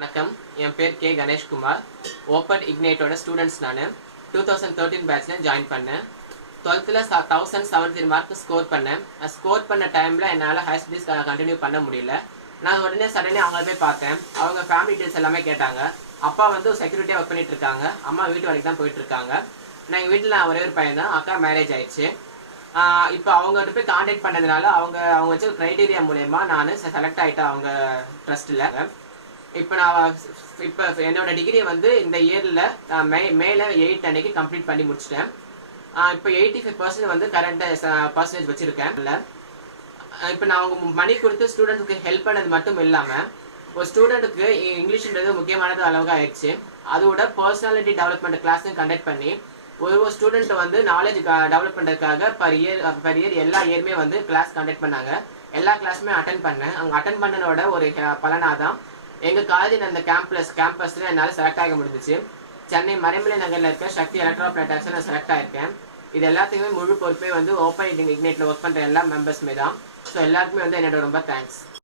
வணக்கம், என் பேர் K Ganeshkumar. Open இக்னைட்டோட students நான் 2013 பேட்சில் ஜாயின் பண்ணேன். 12th 1073 மார்க் ஸ்கோர் பண்ணேன். ஸ்கோர் பண்ண டைமில் என்னால் ஹையர் ஸ்டடீஸ் கண்டினியூ பண்ண முடியல. நான் உடனே சடனே அவங்கள போய் பார்த்தேன். அவங்க ஃபேமிலி டீட்டெயில்ஸ் எல்லாமே கேட்டாங்க. அப்பா வந்து செக்யூரிட்டியாக ஒர்க் பண்ணிட்டு இருக்காங்க, அம்மா வீட்டு வேலைக்கு தான் போயிட்டு இருக்காங்க. எங்கள் வீட்டில் நான் ஒரே ஒரு பையன் தான். அக்கா மேரேஜ் ஆயிடுச்சு. இப்போ அவங்ககிட்ட போய் கான்டாக்ட் பண்ணதுனால அவங்க வச்ச க்ரைட்டீரியா மூலயமா நான் செலக்ட் ஆகிட்டேன் அவங்க ட்ரஸ்ட்டில். இப்போ என்னோட டிகிரியை வந்து இந்த இயரில் மேலே 8 அன்னைக்கு கம்ப்ளீட் பண்ணி முடிச்சிட்டேன். இப்போ 85% வந்து கரண்ட் பர்சன்டேஜ் வச்சுருக்கேன். இல்லை இப்போ நான் அவங்க மணி கொடுத்து ஸ்டூடெண்ட்டுக்கு ஹெல்ப் பண்ணது மட்டும் இல்லாமல் ஒரு ஸ்டூடெண்ட்டுக்கு இங்கிலீஷ்ன்றது முக்கியமானது அளவுக்கு ஆயிடுச்சு. அதோட பர்சனாலிட்டி டெவலப்மெண்ட் கிளாஸும் கண்டக்ட் பண்ணி ஒரு ஸ்டூடெண்ட் வந்து நாலேஜ் டெவலப் பண்ணுறதுக்காக பர் இயர் எல்லா இயருமே வந்து கிளாஸ் கண்டக்ட் பண்ணாங்க. எல்லா கிளாஸுமே அட்டன் பண்ணேன். அங்கே அட்டன் பண்ணனோட ஒரு பலனாக தான் எங்கள் காலேஜில் அந்த கேம்பஸில் என்னால் செலக்ட் ஆக முடிஞ்சிச்சு. சென்னை மறைமலை நகரில் இருக்க சக்தி எலக்ட்ரோ பிளாட்டாக்ஸில் நான் செலக்ட் ஆகிருக்கேன். இது எல்லாத்துக்குமே முழு பொறுப்பே வந்து ஓப்பன் இக்னைட்டில் ஒர்க் பண்ணுற எல்லா மெம்பர்ஸுமே தான். ஸோ எல்லாருக்குமே வந்து என்னோட ரொம்ப தேங்க்ஸ்.